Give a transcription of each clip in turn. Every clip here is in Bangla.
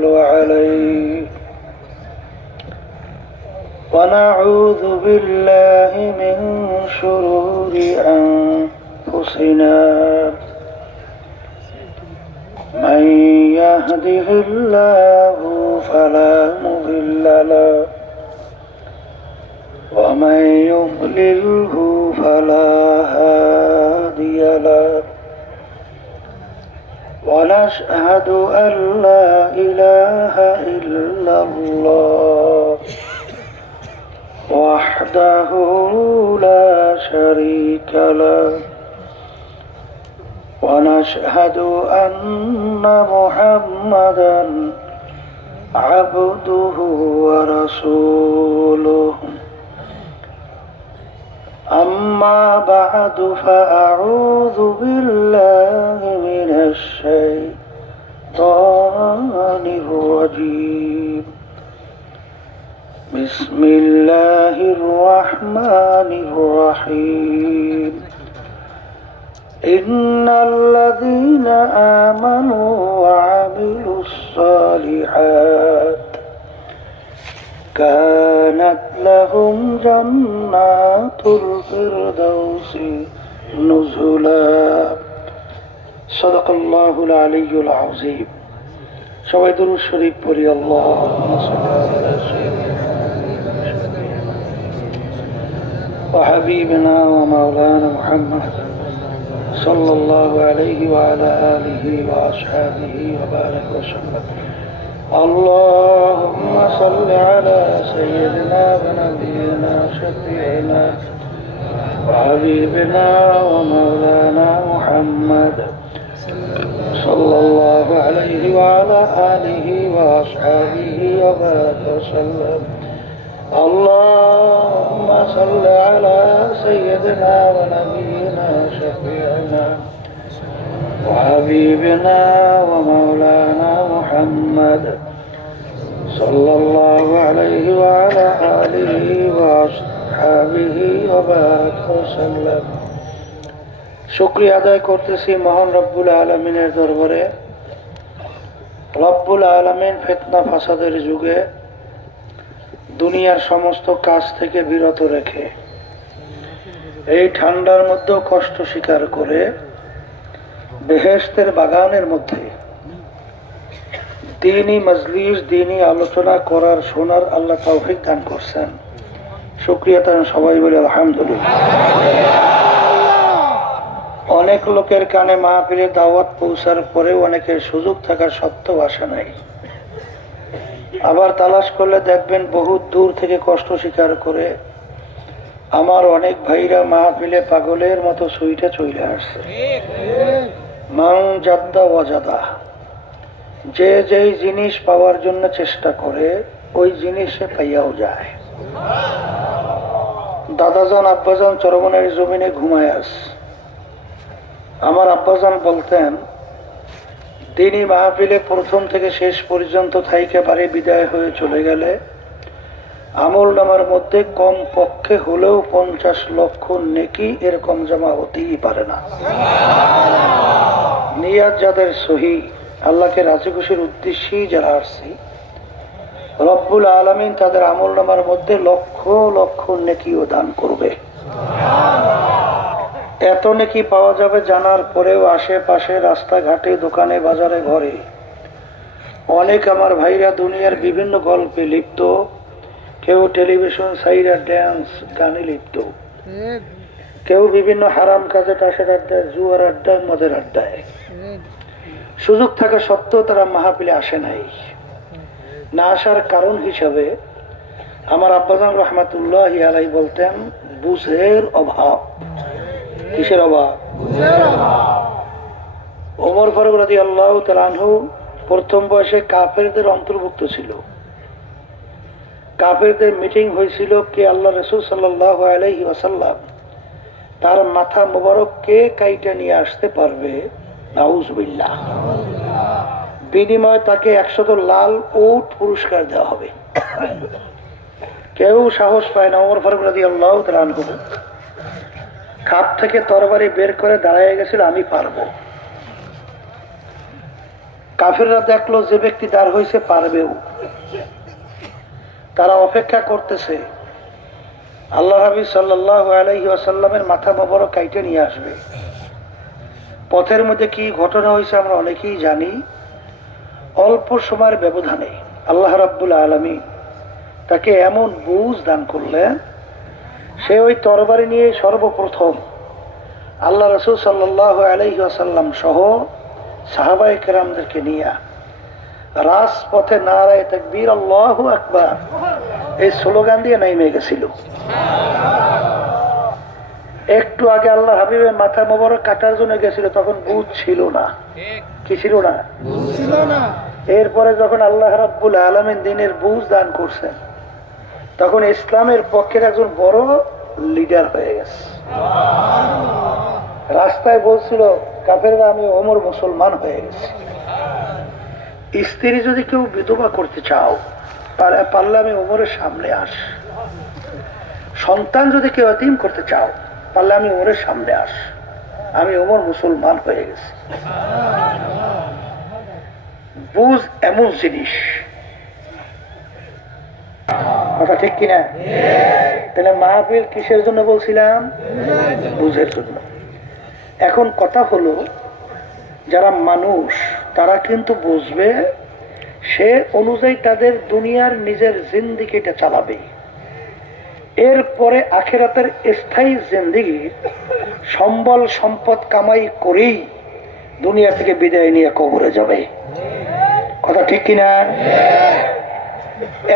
عليه ونعوذ بالله من شرور أنفسنا من يهده الله فلا مضل له ومن يضلله فلا هادي له ونشهد أن لا إله إلا الله وحده لا شريك له ونشهد أن محمدا عبده ورسوله أما بعد فأعوذ بالله من الشيطان الرجيم بسم الله الرحمن الرحيم إن الذين آمنوا وعملوا الصالحات كانت لهم جنات الفردوس نزلا صدق الله العلي العظيم সবাই দুরূদ শরীফ পড়ি আল্লাহুম্মা সাল্লি আলা সাইয়্যিদিনা ওয়া হাবিবিনা ওয়া মাওলানা মুহাম্মদ সাল্লাল্লাহু আলাইহি ওয়া আলা আলিহি ওয়া আসহাবিহি ওয়া বারাক ওয়া সাল্লাম اللهم صل على سيدنا ونبينا شفيعنا وحبيبنا ومولانا محمد صلى الله عليه وعلى آله وأصحابه وبارك وسلم اللهم صل على سيدنا ونبينا شفيعنا وحبيبنا ومولانا محمد صلى الله عليه وعلى آله وأصحابه وبارك وسلم শুকরিয়া আদায় করতেছি মহান রব্বুল আলামিনের দরবারে। রব্বুল আলামিন ফিতনা ফাসাদের যুগে দুনিয়ার সমস্ত কাজ থেকে বিরত রেখে এই ঠান্ডার মধ্যেও কষ্ট স্বীকার করে বেহেশতের বাগানের মধ্যে দ্বীনি মজলিস দ্বীনি আলোচনা করার শোনার আল্লাহ তৌফিক দান করছেন। শুকরিয়া তার সবাই বলে আলহামদুলিল্লাহ। অনেক লোকের কানে মাহফিলের দাওয়াত পৌঁছার পরেও অনেকের সুযোগ থাকার সত্ত্বেও আসে নাই। আবার তালাশ করলে দেখবেন বহু দূর থেকে কষ্ট স্বীকার করে আমার অনেক ভাইরা মাহফিলে পাগলের মতো সুইটে চলে আসছে। মান জাদ্দা ওয়াজাদা, যে যেই জিনিস পাওয়ার জন্য চেষ্টা করে ওই জিনিস সে পাইয়াও যায়। দাদাজান আব্বাজান চরমনের জমিনে ঘুমায় আস। আমার আব্বাজান বলতেন তিনি মাহফিলে প্রথম থেকে শেষ পর্যন্ত থাইকে বাড়ি বিদায় হয়ে চলে গেলে আমল নামার মধ্যে কম পক্ষে হলেও 50 লক্ষ নেকি এরকম জমা হতেই পারে না। নিয়াত যাদের সহি, আল্লাহকে রাজি খুশির উদ্দেশ্যেই যারা আসছি, রব্বুল আলামিন তাদের আমল নামার মধ্যে লক্ষ লক্ষ নেকিও দান করবে। এত নেকি পাওয়া যাবে জানার পরেও আশেপাশে রাস্তাঘাটে দোকানে বাজারে ঘরে অনেক আমার ভাইরা দুনিয়ার বিভিন্ন গল্পে লিপ্ত, কেউ টেলিভিশন সাইডার ড্যান্স গানে লিপ্ত, কেউ বিভিন্ন হারাম কাজে টাসের আড্ডায়, জুয়ার আড্ডায়, মদের আড্ডায়। সুযোগ থাকা সত্ত্বেও তারা মাহফিলে আসে নাই। না আসার কারণ হিসাবে আমার আব্বাজান রহমাতুল্লাহি আলাইহি বলতেন বুঝের অভাব। কিসের অভাব? ওমর ফারুক রাদিয়াল্লাহু তাআলা আনহু প্রথম বয়সে কাফেরদের অন্তর্ভুক্ত ছিল। কাফেরদের মিটিং হয়েছিল কে আল্লাহ রাসূল সাল্লাল্লাহু আলাইহি ওয়াসাল্লাম তার মাথা মোবারক কে কাইটা নিয়ে আসতে পারবে, নাউজুবিল্লাহ, বিনিময়ে তাকে 100 লাল উট পুরস্কার দেওয়া হবে। কেউ সাহস পায় না। ওমর ফারুক রাদিয়াল্লাহু তাআলা আনহু খাপ থেকে তরবারি বের করে দাঁড়ায় গেছিল, আমি পারবো। কাফেররা দেখলো যে ব্যক্তি দাঁড় হয়েছে পারবেও, তারা অপেক্ষা করতেছে আল্লাহ হাবিব সাল্লাল্লাহু আলাইহি ওয়াসাল্লামের মাথা মোবারক কাইটে নিয়ে আসবে। পথের মধ্যে কি ঘটনা হয়েছে আমরা অনেকেই জানি। অল্প সময়ের ব্যবধানে আল্লাহ রাব্বুল আলামিন তাকে এমন বুঝ দান করলেন, সে ওই তরবারি নিয়ে সর্বপ্রথম আল্লাহ রাসূল সাল্লাল্লাহু আলাইহি ওয়াসাল্লাম সহ সাহাবায়ে কেরামদেরকে নিয়ে রাজপথে নারায়ে তাকবীর আল্লাহু আকবার এই স্লোগান দিয়ে নেমে গেছিল। একটু আগে আল্লাহ হাবিবের মাথা মোবারক কাটার জন্য গেছিল, তখন বুঝ ছিল না। কি ছিল না? এরপরে যখন আল্লাহ রাব্বুল আলামিন দিনের বুঝ দান করছেন, তখন ইসলামের পক্ষের একজন বড় লিডার হয়ে গেছে। রাস্তায় বলছিল কাফেররা, আমি ওমর মুসলমান হয়ে গেছি। স্ত্রী যদি কেউ বিধবা করতে চাও পারলে আমি ওমরের সামনে আস। সন্তান যদি কেউ এতিম করতে চাও পারলে আমি ওমরের সামনে আস। আমি ওমর মুসলমান হয়ে গেছি। বুঝ এমন জিনিস, কথা ঠিক কিনা? তাহলে মাহফিল কিসের জন্য বলছিলাম? বুঝের জন্য। এখন কথা হলো, যারা মানুষ তারা কিন্তু বুঝবে, সে অনুযায়ী তাদের দুনিয়ার নিজের জিন্দেগিটা চালাবে। এরপরে আখিরাতের স্থায়ী জিন্দেগি সম্বল সম্পদ কামাই করেই দুনিয়া থেকে বিদায় নিয়ে কবরে যাবে। কথা ঠিক কিনা?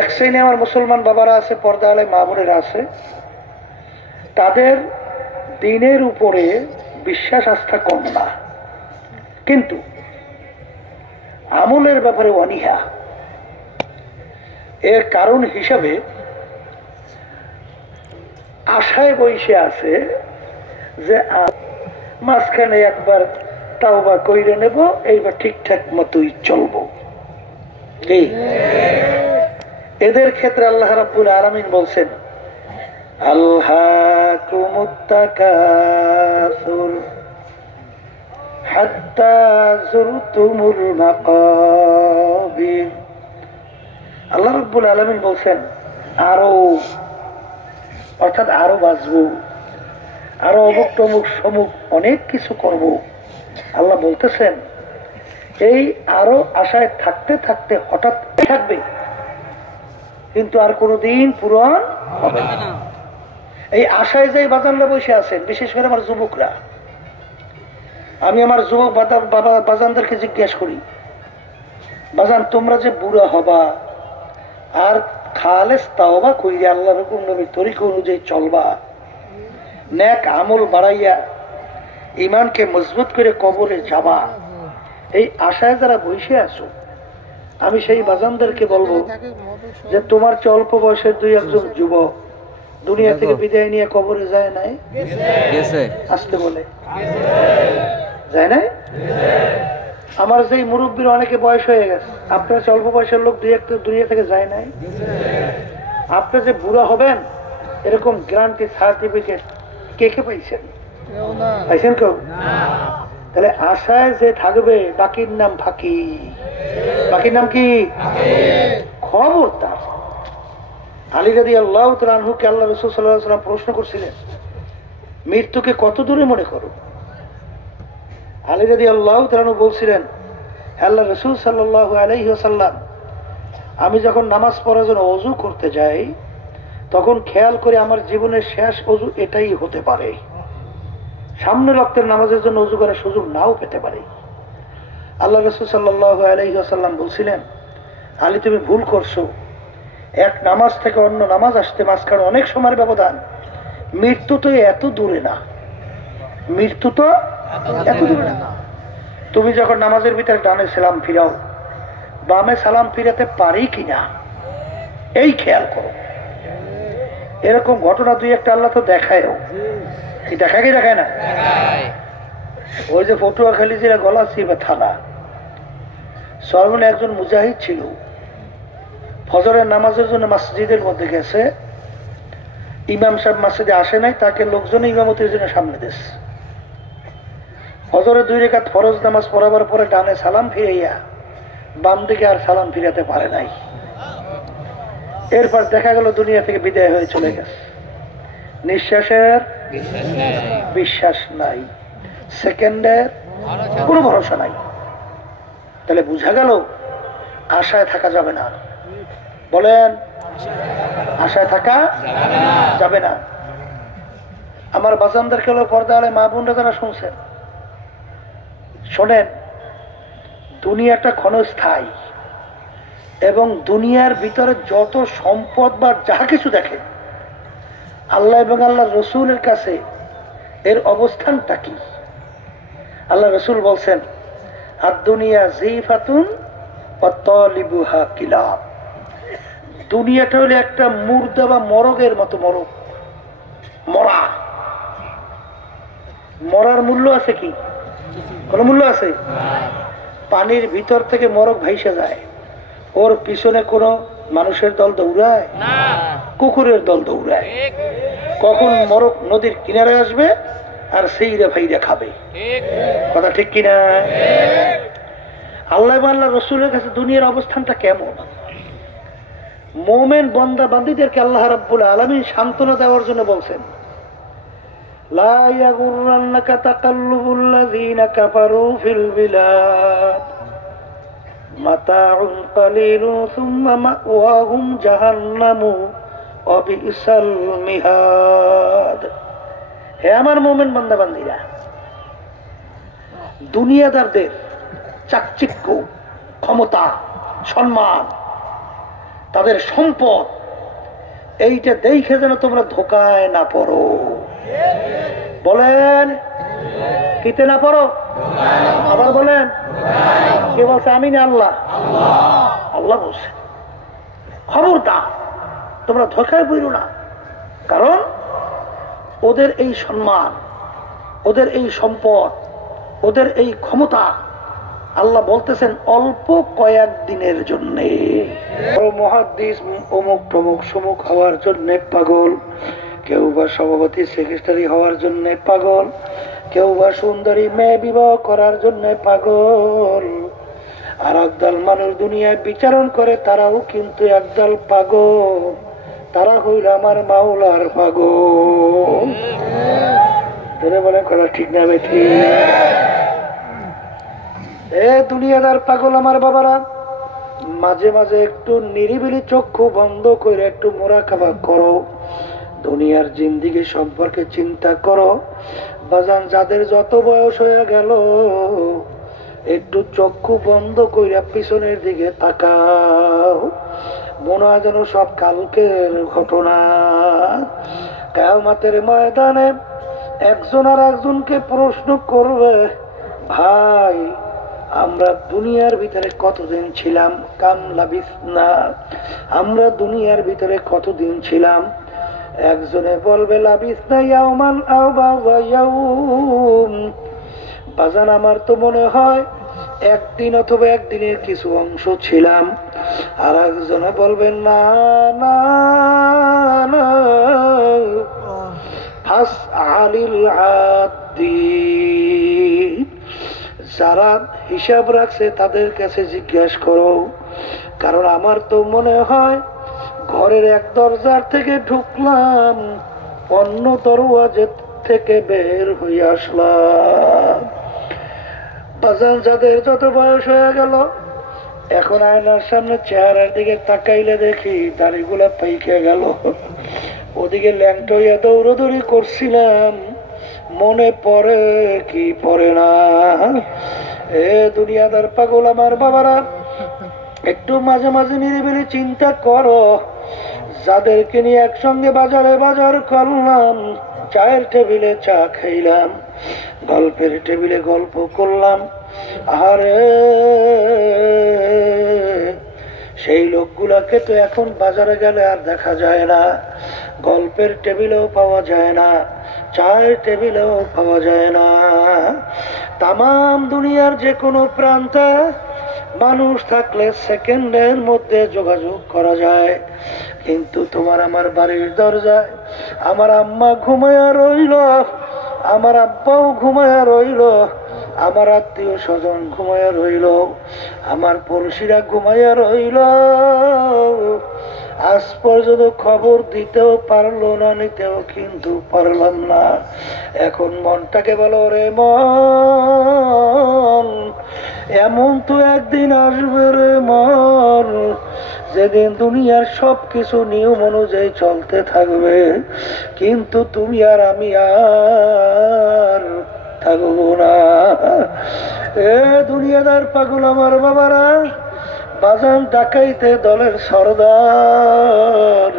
এক শ্রেণী আমার মুসলমান বাবারা আছে, পর্দা আলাই মা বোনেরা আছে, তাদের দিনের উপরে বিশ্বাস আস্থা কম না, কিন্তু আমলের ব্যাপারে অনীহা। এর কারণ হিসাবে আশায় বসে আছে যে মাঝখানে একবার তাওবা কইরে নেব, এইবার ঠিকঠাক মতোই চলবো। এদের ক্ষেত্রে আল্লাহ রাব্বুল আলামিন বলছেন, আলহাকুমুত তাকাসুর হাত্তা যুরতুমুল মাকাবির। আল্লাহ রাব্বুল আলামিন বলছেন আরো, অর্থাৎ আরো বাঁচবো, আরো অমুক তমুক সমুক অনেক কিছু করব। আল্লাহ বলতেছেন এই আরো আশায় থাকতে থাকতে হঠাৎ থাকবে, কিন্তু আর কোনদিন পূরণ হবে না। এই আশায় যে বাজানরা বসে আছেন, বিশেষ করে আমার যুবকরা, আমি আমার যুবক বাবা বাজানদেরকে জিজ্ঞেস করি, বাজান তোমরা যে বুড়া হবা আর খালেস তাওবা কইরা আল্লাহর হুকুম নবীর তরিকা অনুযায়ী চলবা, নেক আমল বাড়াইয়া ইমানকে মজবুত করে কবরে যাবা, এই আশায় যারা বসে আছো, আমি সেই বাজানদেরকে বলবো যে তোমার চেয়ে অল্প বয়সের দুই একজন যুবক দুনিয়া থেকে বিদায় নিয়ে কবরে যায় নাই? আসতে বলে যায় নাই? আমার যেই মুরব্বীর অনেকে বয়স হয়ে গেছে, আপনার চেয়ে অল্প বয়সের লোক দুই একটা দুনিয়া থেকে যায় নাই? আপনি যে বুড়া হবেন এরকম গ্যারান্টি সার্টিফিকেট কে কে পাইছেন? পাইছেন কেউ? তাহলে আশায় যে থাকবে বাকির নাম ফাঁকি। বাকির নাম কি? খবরদার। আলী রাদিয়াল্লাহু তাআলা আনহুকে আল্লাহ রাসূল সাল্লাল্লাহু আলাইহি ওয়াসাল্লাম প্রশ্ন করছিলেন, মৃত্যুকে কত দূরে মনে করো? আলী রাদিয়াল্লাহু তাআলা আনহু বলছিলেন, আল্লাহ রাসূল সাল্লাল্লাহু আলাইহি ওয়াসাল্লাম, আমি যখন নামাজ পড়ার জন্য ওযু করতে যাই তখন খেয়াল করে আমার জীবনের শেষ ওযু এটাই হতে পারে, সামনের ওয়াক্তের নামাজের জন্য ওযু করার সুযোগ নাও পেতে পারে। আল্লাহ রাসূল সাল্লাল্লাহু আলাইহি ওয়াসাল্লাম বলছিলেন, আলী তুমি ভুল করছো, এক নামাজ থেকে অন্য নামাজ আসতে মাঝখানে অনেক সময়ের ব্যবধান, মৃত্যু তো এত দূরে না, মৃত্যু তো এত দূরে না। তুমি যখন নামাজের ভিতরে ডানে সালাম ফিরাও, বামে সালাম ফিরাতে পারি কিনা এই খেয়াল করো। এরকম ঘটনা দুই একটা আল্লাহ তো দেখায়ও, কি দেখা কি দেখায় না? ওই যে পটুয়াখালী জেলা গলাচিপা থানা সর্বনে একজন মুজাহিদ ছিল, ফজরের নামাজের জন্য মসজিদের মধ্যে গেছে, ইমাম সাহেব মসজিদে আসে নাই, তাকে লোকজন ইমামতির জন্য সামনে দিস। ফজরের 2 রাকাত ফরজ নামাজ পড়াবার পরে ডানে সালাম ফিরাইয়া বাম দিকে আর সালাম ফিরাতে পারে নাই। এরপর দেখা গেল দুনিয়া থেকে বিদায় হয়ে চলে গেছে, নিঃশ্বাসের বিশ্বাস নাই, সেকেন্ডের কোনো ভরসা নাই। তাহলে বুঝা গেল আশায় থাকা যাবে না। বলেন, আশায় থাকা যাবে না। আমার বাজানদেরকে হলো পর্দা আলে মা বোনরা যারা শুনছেন, শোনেন, দুনিয়াটা ক্ষণস্থায়ী এবং দুনিয়ার ভিতরে যত সম্পদ বা যা কিছু দেখেন, আল্লাহ এবং আল্লাহ রসুলের কাছে এর অবস্থানটা কি? আল্লাহ রসুল বলছেন, আর দুনিয়া জিফাতুন ওয়া তালিবুহা কিলাব। দুনিয়াটা হলো একটা মুর্দা বা মরগের মতো, মরগ, মরা। মরার মূল্য আছে কি? কোন মূল্য আছে? পানির ভিতর থেকে মরগ ভাইসা যায়, ওর পিছনে কোনো মানুষের দল দৌড়ায়? কুকুরের দল দৌড়ায়। কখন মরগ নদীর কিনারে আসবে আর সেইরা ভাইরা খাবে। কথা ঠিক কিনা? আল্লাহ আল্লাহ রসুলের কাছে দুনিয়ার অবস্থানটা কেমন? মোমেন বন্দা বান্দীদেরকে আল্লাহ রাব্বুল আলামিন সান্ত্বনা দেওয়ার জন্য বলছেন, লা ইয়াগুররান্নাকা তাকাল্লুবুল লাযীনা কাফারু ফিল বিলাদ মাতাউন কালিলুন সুম্মা মাওয়াহুম জাহান্নামু ওয়া বিসাল মিহাদ। হে আমার মোমেন বান্দা বান্দীরা, দুনিয়াদারদের চাকচিক্য, ক্ষমতা, সম্মান, তাদের সম্পদ, এইটা দেখে যেন তোমরা ধোকায় না পড়ো। বলেন, কিতে না পড়ো? আবার বলেন, কে বলছে? আমি না, আল্লাহ। আল্লাহ বলছে, খবরদার তোমরা ধোকায় পড়ো না। কারণ ওদের এই সম্মান, ওদের এই সম্পদ, ওদের এই ক্ষমতা, আল্লাহ বলতেছেন অল্প কয়েক দিনের জন্য। মুহাদ্দিস অমুক প্রমুখ সমুখ হওয়ার জন্য পাগল, কেউ বা সভাপতি সেক্রেটারি হওয়ার জন্য পাগল, কেউ বা সুন্দরী মেয়ে বিবাহ করার জন্য পাগল। আর একদল মানুষ দুনিয়ায় বিচারণ করে, তারাও কিন্তু একদল পাগল। তারা হইল আমার মাওলার পাগল। ধরে বলে করা ঠিক না বেঠি? এ দুনিয়াদার পাগল আমার বাবারা, মাঝে মাঝে একটু নিরিবিলি চক্ষু বন্ধ করে একটু মুরাকাবা করো, দুনিয়ার জিন্দেগি সম্পর্কে চিন্তা করো। বাজান, যাদের যত বয়স হয়ে গেল, একটু চক্ষু বন্ধ করে পিছনের দিকে তাকাও। মনে হয় যেন সব কালকের ঘটনা। কিয়ামতের ময়দানে একজন আর একজনকে প্রশ্ন করবে, ভাই আমরা দুনিয়ার ভিতরে কতদিন ছিলাম? কাম লাবিসনা, আমরা দুনিয়ার ভিতরে কতদিন ছিলাম? একজনে বলবে লাবিসনা ইয়াওমান আও বাযা ইয়াউম। বাজান, আমার তো মনে হয় একদিন অথবা একদিনের কিছু অংশ ছিলাম। আর একজনে বলবেন না না না, ফাসআলিল আদ্দিন। যারা হিসাব রাখছে তাদের কাছে জিজ্ঞাসা করো। কারণ আমার তো মনে হয় ঘরের এক দরজার থেকে ঢুকলাম, অন্য দরওয়াজা থেকে বের হয়ে আসলাম। বাজান, যাদের যত বয়স হয়ে গেল, এখন আয়নার সামনে চেহারার দিকে তাকাইলে দেখি দাড়িগুলা পাইকে গেল। ওদিকে ল্যাংটা হইয়া দৌড়দৌড়ি করছিলাম, মনে পড়ে কি পড়ে না? এ দুনিয়াদার পাগল আমার বাবারা, একটু মাঝে মাঝে নিরিবিলি চিন্তা করো। যাদেরকে নিয়ে একসঙ্গে বাজারে বাজার করলাম, চায়ের টেবিলে চা খাইলাম, গল্পের টেবিলে গল্প করলাম, আরে সেই লোকগুলাকে তো এখন বাজারে গেলে আর দেখা যায় না, গল্পের টেবিলেও পাওয়া যায় না, চায়ের টেবিলেও পাওয়া যায় না। তামাম দুনিয়ার যে কোনো প্রান্তে মানুষ থাকলে সেকেন্ডের মধ্যে যোগাযোগ করা যায়। কিন্তু তোমার আমার বাড়ির দরজায় আমার আম্মা ঘুমায়া রইল, আমার আব্বাও ঘুমায়া রইল, আমার আত্মীয় স্বজন ঘুমাইয়া রইল, আমার পড়শিরা ঘুমাইয়া রইল, আজ পর্যন্ত খবর দিতেও পারলো না, নিতেও কিন্তু পারলাম না। এখন মনটাকে বলো, রে মন, এমন তো একদিন আসবে রে মন, যেদিন দুনিয়ার সবকিছু নিয়ম অনুযায়ী চলতে থাকবে, কিন্তু তুমি আর আমি আর থাকবো না। এ দুনিয়াদার পাগল আমার বাবারা, বাজান ডাকাইতে দলের সর্দার,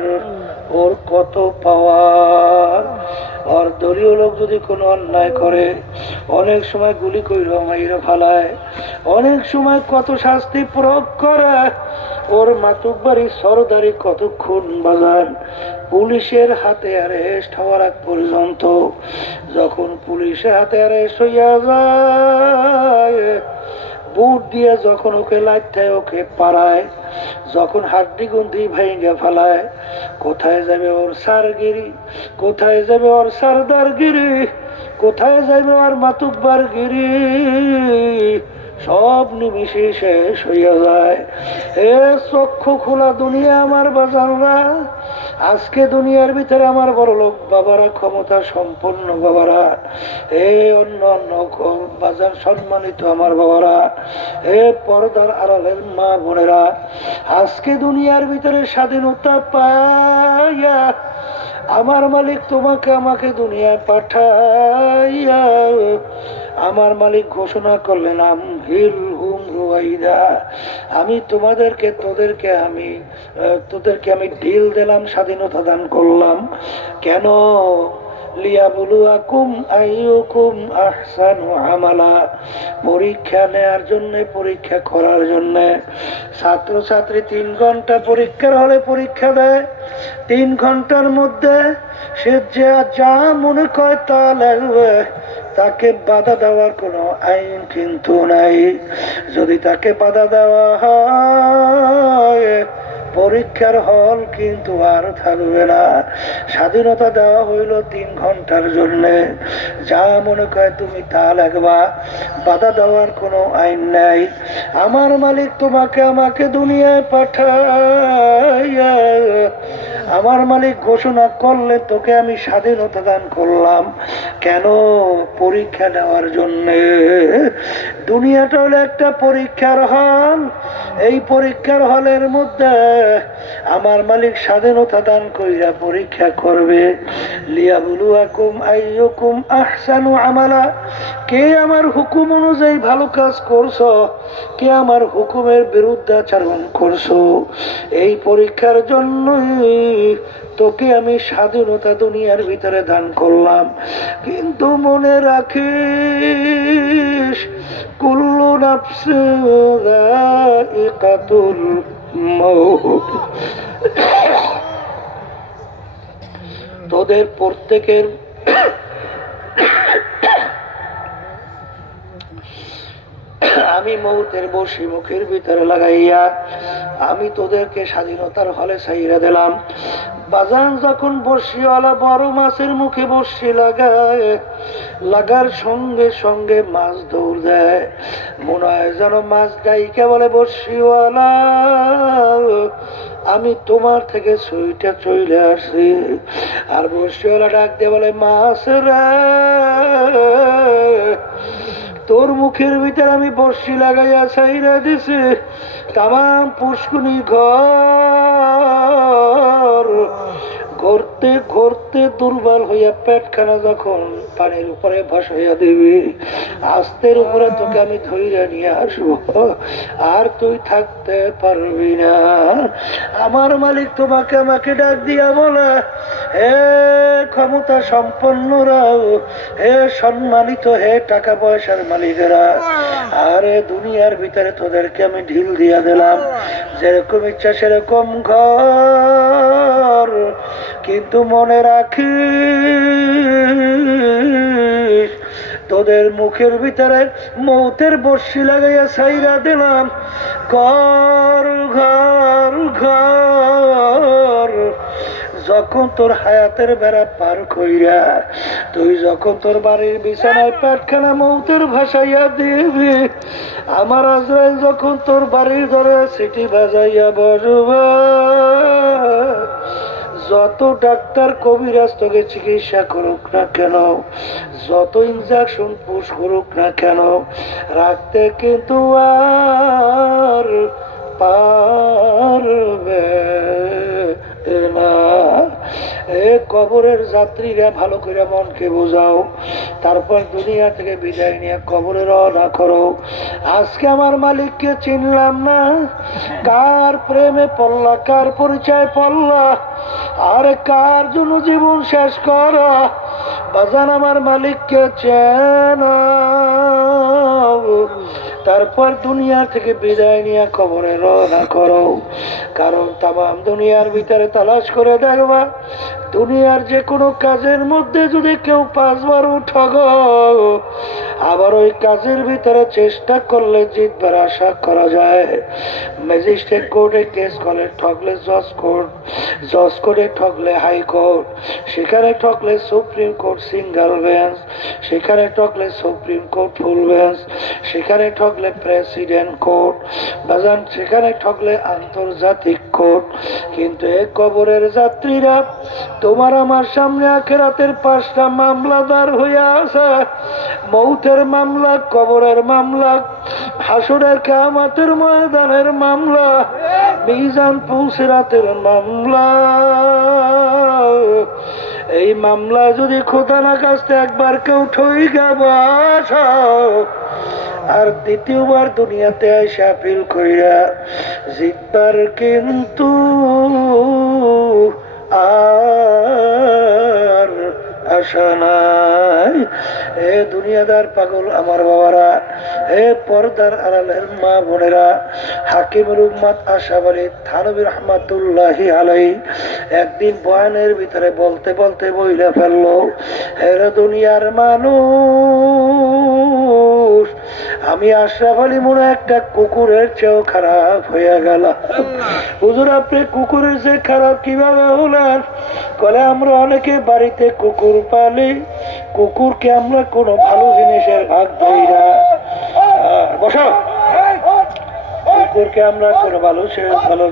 ওর কত পাওয়ার। আর দলীয় লোক যদি কোনো অন্যায় করে, অনেক সময় গুলি কইরা মাইরা ফালায়, অনেক সময় কত শাস্তি প্রয়োগ করে। ওর মাতুব্বাড়ি সরদারি কতক্ষণ বাজান পুলিশের হাতে অ্যারেস্ট হওয়ার আগ পর্যন্ত। যখন পুলিশের হাতে অ্যারেস্ট হইয়া যায়, বুট দিয়ে যখন ওকে লাইটায় ওকে পাড়ায়, যখন হাড্ডি গুন্ডি ভেঙে ফেলায়, কোথায় যাবে ওর সারগিরি, কোথায় যাবে ওর সরদারগিরি, কোথায় যাবে ওর মাতুব্বারগিরি, সব নিমিশে শেষ হইয়া যায়। এ চক্ষু খোলা দুনিয়া আমার বাজানরা, আজকে দুনিয়ার ভিতরে আমার বড় লোক বাবারা, ক্ষমতা সম্পন্ন বাবারা, এ অন্য অন্য বাজার সম্মানিত আমার বাবারা, এ পর্দার আড়ালের মা বোনেরা, আজকে দুনিয়ার ভিতরে স্বাধীনতা পাইয়া আমার মালিক তোমাকে আমাকে দুনিয়ায় পাঠাইয়া আমার মালিক ঘোষণা করলেন, আমি তোমাদেরকে তোদেরকে আমি ঢিল দিলাম, স্বাধীনতা দান করলাম। কেন? লিয়াবলুয়াকুম আইয়ুকুম আহসানু আমালা, পরীক্ষা নেয়ার জন্য, পরীক্ষা করার জন্য। ছাত্রছাত্রী 3 ঘন্টা পরীক্ষার হলে পরীক্ষা দেয়, 3 ঘন্টার মধ্যে সে যা মনে করে তা লাগবে, তাকে বাধা দেওয়ার কোনো আইন কিন্তু নাই। যদি তাকে বাধা দেওয়া হয়, পরীক্ষার হল কিন্তু আর থাকবে না। স্বাধীনতা দেওয়া হইল 3 ঘন্টার জন্য, যা মনে করে তুমি তা লাগবা, বাধা দেওয়ার কোনো আইন নাই। আমার মালিক তোমাকে আমাকে দুনিয়ায় পাঠাইয়া আমার মালিক ঘোষণা করলে তোকে আমি স্বাধীনতা দান করলাম। কেন? পরীক্ষা নেওয়ার জন্য। দুনিয়াটা হলো একটা পরীক্ষার হল, এই পরীক্ষার হলের মধ্যে আমার মালিক স্বাধীনতা দান কইরা পরীক্ষা করবে। লিয়াবলুয়াকুম আইয়ুকুম আহসানু আমালা, কে আমার হুকুম অনুযায়ী ভালো কাজ করছো, কে আমার হুকুমের বিরুদ্ধে আচরণ করছো। এই পরীক্ষার জন্যই তোকে আমি স্বাধীনতা দুনিয়ার ভিতরে দান করলাম। কিন্তু মনে রাখিস, কুল্লু নাফসিন যায়িকাতুল মউত, তোদের প্রত্যেকের আমি মৌতের বসি মুখের ভিতরে লাগাইয়া আমি তোদেরকে স্বাধীনতার হলে ছাইরা দিলাম। বাজান যখন বর্ষিওয়ালা বড় মাছের মুখে বর্ষি লাগায়, লাগার সঙ্গে সঙ্গে মাছ দৌড় দেয়, মনে হয় যেন মাছ ডাইকে বলে, বর্ষিওয়ালা আমি তোমার থেকে ছুইটা চলে আসছি। আর বর্ষিওয়ালা ডাক দিয়ে বলে, মাছ রে, তোর মুখের ভিতরে আমি বর্ষি লাগাইয়া ছাইরা দিছি, তামাম পুষ্কুনি ঘর ঘুরতে ঘুরতে দুর্বল হইয়া পেটখানা যখন পানির উপরে ভাসাইয়া দিবি, আস্তের উপরে তোকে আমি ধইরা নিয়ে আসবো, আর তুই থাকতে পারবি না। আমার মালিক তোমাকে আমাকে ডাক দিয়া বলে, হে ক্ষমতা সম্পন্নরাও, হে সম্মানিত, হে টাকা পয়সার মালিকেরা, আরে দুনিয়ার ভিতরে তোদেরকে আমি ঢিল দিয়া দিলাম, যেরকম ইচ্ছা সেরকম ঘর, কিন্তু মনে রাখিস তোদের মুখের ভিতরে মৌতের বর্ষি লাগাইয়া ছাইরা দিলাম। ঘর ঘর ঘর যখন তোর হায়াতের বেড়া পার কইরা তুই যখন তোর বাড়ির বিছানায় পাটখানা মৌতের ভাসাইয়া দিবি, আমার আজরাইল যখন তোর বাড়ির ধরে সিটি বাজাইয়া বসবা, যত ডাক্তার কবিরাজ তোকে চিকিৎসা করুক না কেন, যত ইনজেকশন পুশ করুক না কেন, রাখতে কিন্তু আর পারবে না। এ কবরের যাত্রীরা ভালো করে মনকে বোঝাও, তারপর দুনিয়া থেকে বিদায় নিয়ে কবরে রওনা করো। আজকে আমার মালিককে চিনলাম না, কার প্রেমে পড়লা, কার পরিচয় পড়লা, আর কার জন্য জীবন শেষ করা। বাজান আমার মালিককে চেনো, তারপর দুনিয়া থেকে বিদায় নিয়ে কবরে রওনা করো। কারণ তামাম দুনিয়ার ভিতরে তালাশ করে দেখবা, দুনিয়ার যে কোনো কাজের মধ্যে যদি কেউ 5 বার উঠো, আবার ওই কাজের ভিতরে চেষ্টা করলে জিতবার আশা করা যায়। ম্যাজিস্ট্রেট কোর্টে কেস করলে ঠকলে জজ কোর্ট, জজ কোর্টে ঠকলে হাইকোর্ট, সেখানে ঠকলে সুপ্রিম কোর্ট সিঙ্গেল বেঞ্চ, সেখানে ঠকলে সুপ্রিম কোর্ট ফুল বেঞ্চ, সেখানে ঠকলে প্রেসিডেন্ট কোর্ট, বাজান সেখানে ঠকলে আন্তর্জাতিক কোর্ট। কিন্তু এই কবরের যাত্রীরা তোমার আমার সামনে আখিরাতের 5টা মামলা দাঁড় হইয়া আছে। মৌতের মামলা, কবরের মামলা, হাসরের কিয়ামতের ময়দানের মামলা, মিজান পুলসিরাতের মামলা। এই মামলা যদি খোদা না কাছতে একবার কেউ ঠইগা বসাও, আর দ্বিতীয়বার দুনিয়াতে আইসা আপিল কইরা জিতবার কিন্তু আর আশা নাই। এ দুনিয়াদার পাগল আমার বাবারা, এ পর্দার আড়ালের মা বোনেরা, হাকিমুল উম্মাত আশরাফ আলী থানভী রহমাতুল্লাহি আলাইহি একদিন বয়ানের ভিতরে বলতে বলতে বইলা ফেললো, এরা দুনিয়ার মানুষ, আমি আশরাফ আলী মনে একটা কুকুরের চেয়েও খারাপ হয়ে গেল। হুজুর আপনি কুকুরের চেয়ে খারাপ কিভাবে হলেন? বলে আমরা অনেকে বাড়িতে কুকুর পালি, কুকুরকে আমরা কোনো ভালো জিনিসের ভাগ দেই না। বসো, কুকুরকে আমরা কোনো ভালো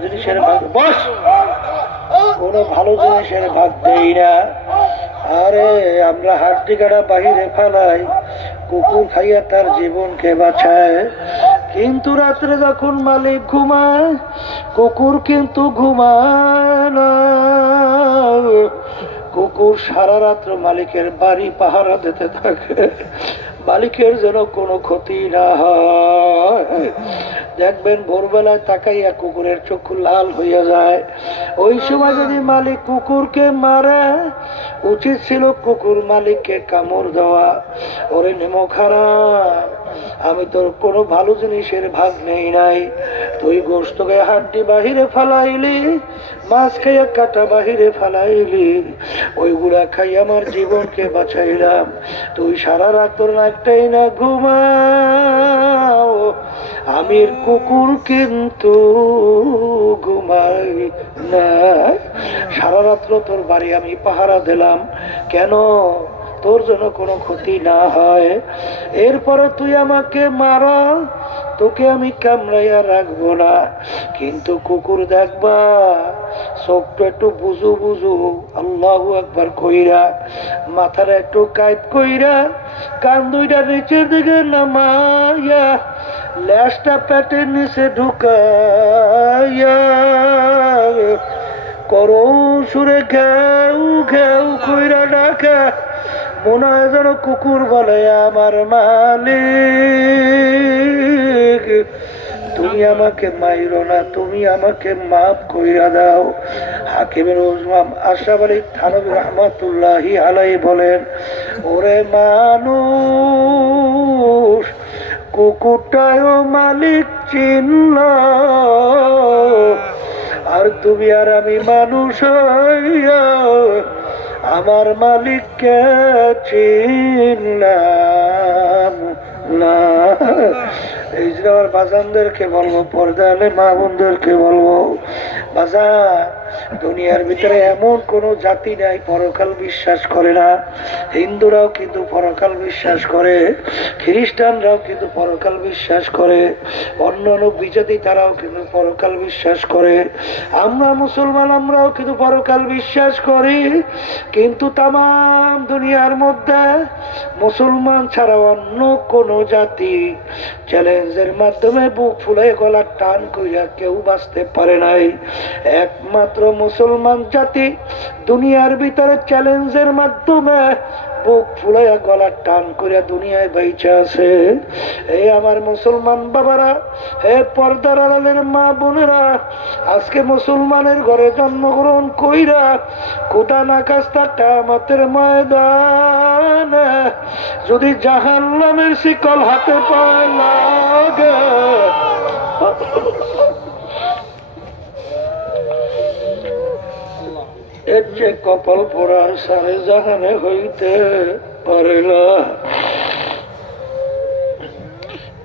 জিনিসের ভাগ, বস, কোনো ভালো জিনিসের ভাগ দেই না। আরে আমরা হাড্ডি কাটা বাহিরে ফেলাই, কুকুর খাইয়া তার জীবনকে বাঁচায়। কিন্তু রাত্রে যখন মালিক ঘুমায়, কুকুর কিন্তু ঘুমায় না। কুকুর সারা রাত্র মালিকের বাড়ি পাহারা দিতে থাকে, মালিকের যেন কোনো ক্ষতি না হয়। দেখবেন ভোরবেলায় তাকাইয়া কুকুরের চক্ষু লাল হইয়া যায়। ওই সময় যদি মালিক কুকুরকে মারে, উচিত ছিল কুকুর মালিককে কামড় দেওয়া। ওরে নেমো খারাপ, আমি তোর কোনো ভালো জিনিসের ভাগ নেই নাই, তুই গোস্ত গায়ে হাড্ডি বাহিরে ফালাইলি, মাছ খাইয়া কাটা বাহিরে ফালাইলি, ওইগুলা খাই আমার জীবনকে বাঁচাইলাম। তুই সারা রাত তোর একটাই না ঘুমাও, আমি কুকুর কিন্তু ঘুমাই না। সারা রাত্র তোর বাড়ি আমি পাহারা দিলাম, কেন? তোর যেন কোনো ক্ষতি না হয়। এরপরে তুই আমাকে মারা, তোকে আমি কামড়াইয়া রাখবো না। কিন্তু কুকুর দেখবা চোখটা একটু বুঝু বুঝু, আল্লাহু আকবার কইরা, মাথাটা একটু কাইত কইরা, কান দুইটা নিচের দিকে নামাইয়া, ল্যাসটা পেটের নিচে ঢুকাইয়া, করুণ সুরে ঘেউ ঘেউ কইরা ডাকা, মনে হয় যেন কুকুর বলে আমার মালিক, তুমি আমাকে মাইরো না, তুমি আমাকে মাফ কইরা দাও। হাকিমের উজমাম আশরাফ আলী থানভী রহমাতুল্লাহি আলাইহি বলেন, ওরে মানুষ, কুকুরটাও মালিক চিনল, আর তুমি আর আমি মানুষ হইয়া আমার মালিককে চিনলাম না। এই যে আমার বাজানদেরকে বলবো, পর্দালে মা বোনদেরকে বলবো, বাজার দুনিয়ার ভিতরে এমন কোন জাতি নাই পরকাল বিশ্বাস করে না। হিন্দুরাও কিন্তু পরকাল বিশ্বাস করে, খ্রিস্টানরাও কিন্তু পরকাল বিশ্বাস করে, অন্যান্য বিজাতি তারাও কিন্তু পরকাল বিশ্বাস করে। আমরা মুসলমান আমরাও কিন্তু পরকাল বিশ্বাস করি। কিন্তু তাম দুনিয়ার মধ্যে মুসলমান ছাড়া অন্য কোন জাতি চ্যালেঞ্জের মাধ্যমে বুক ফুলে গলার টান কইরা কেউ বাঁচতে পারে নাই। একমাত্র মুসলমান জাতি দুনিয়ার ভিতরে চ্যালেঞ্জের মাধ্যমে বুক ফুলাইয়া গলার টান করিয়া দুনিয়ায় বাইচা আছে। এই আমার মুসলমান বাবারা, হে পর্দার আড়ালের মা বোনেরা, আজকে মুসলমানের ঘরে জন্মগ্রহণ কইরা কোথা না কাস্তা কিয়ামতের ময়দান যদি জাহান্নামের শিকল হাতে পায় লাগে, এর যে কপাল পোড়ার সারে জাহানে হইতে পারে না।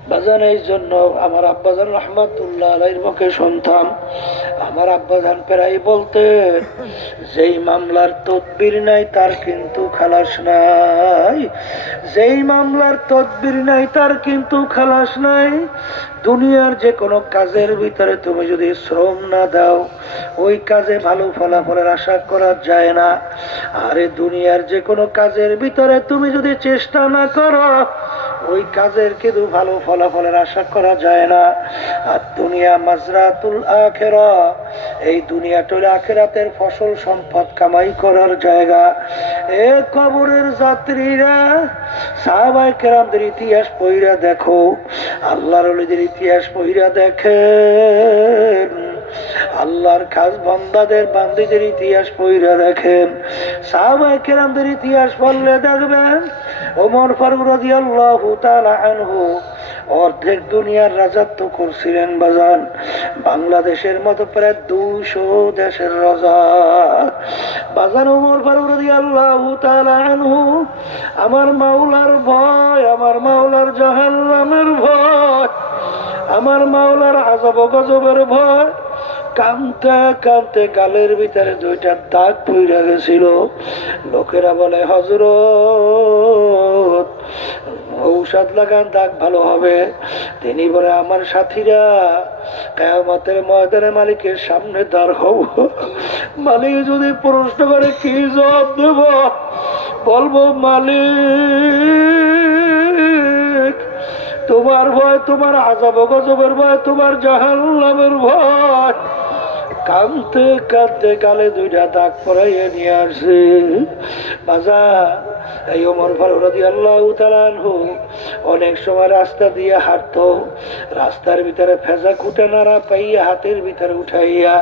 বাজান এই জন্য আমার আব্বাজান রহমাতুল্লাহ আলাইহির মুখে শুনতাম, আমার আব্বাজান প্রায় বলতে, যেই মামলার তদবির নাই তার কিন্তু খালাস নাই, যেই মামলার তদবির নাই তার কিন্তু খালাস নাই। দুনিয়ার যে কোনো কাজের ভিতরে তুমি যদি শ্রম না দাও, ওই কাজে ভালো ফলাফলের আশা করা যায় না। আরে দুনিয়ার যে কোনো কাজের ভিতরে তুমি যদি চেষ্টা না করো, ওই কাজের কিন্তু ভালো ফলাফলের আশা করা যায় না। আর দুনিয়া মাজরাতুল আখিরা, এই দুনিয়াটা হলো আখিরাতের ফসল সম্পদ কামাই করার জায়গা। এ কবরের যাত্রীরা, সাহাবায়ে কেরামদের ইতিহাস পড়িয়া দেখো, আল্লাহর ওলিদের ইতিহাস পড়িয়া দেখেন, আল্লাহর খাস বান্দাদের বান্দীদের ইতিহাস পড়িয়া দেখেন, সাহাবায়ে কেরামদের ইতিহাস পড়লে দেখবেন ওমর ফারুক রাদিয়াল্লাহু তাআলা আনহু অর্ধেক দুনিয়ার রাজত্ব করছিলেন। বাজান বাংলাদেশের মতো প্রায় 200 দেশের রাজা। বাজান ওমর ফারুক রাদিয়াল্লাহু তাআলা আনহু আমার মাওলার ভয়, আমার মাওলার জাহান্নামের ভয়, আমার মাওলার আযাব গজবের ভয়, কাঁদতে কাঁদতে গালের ভিতরে 2টা দাগ পইড়া গেছিল। লোকেরা বলে, হযরত ঔষধ লাগান, দাগ ভালো হবে। তিনি বলে, আমার সাথীরা কিয়ামতের ময়দানে মালিকের সামনে দাঁড় হব, মালিক যদি প্রশ্ন করে কি জবাব দেব? বলবো, মালিক তোমার ভয়, তোমার আযাব গজবের ভয়, তোমার জাহান্নামের ভয়। কাঁদতে কাঁদতে গালে 2টা দাগ পরাইয়া নিয়ে আসে। বাজার এই ওমর ফারুক রাদিয়াল্লাহু তাআলা আনহু অনেক সময় রাস্তা দিয়ে হাঁটতো, রাস্তার ভিতরে ফেজা কুটে নাড়া পাইয়া হাতের ভিতরে উঠাইয়া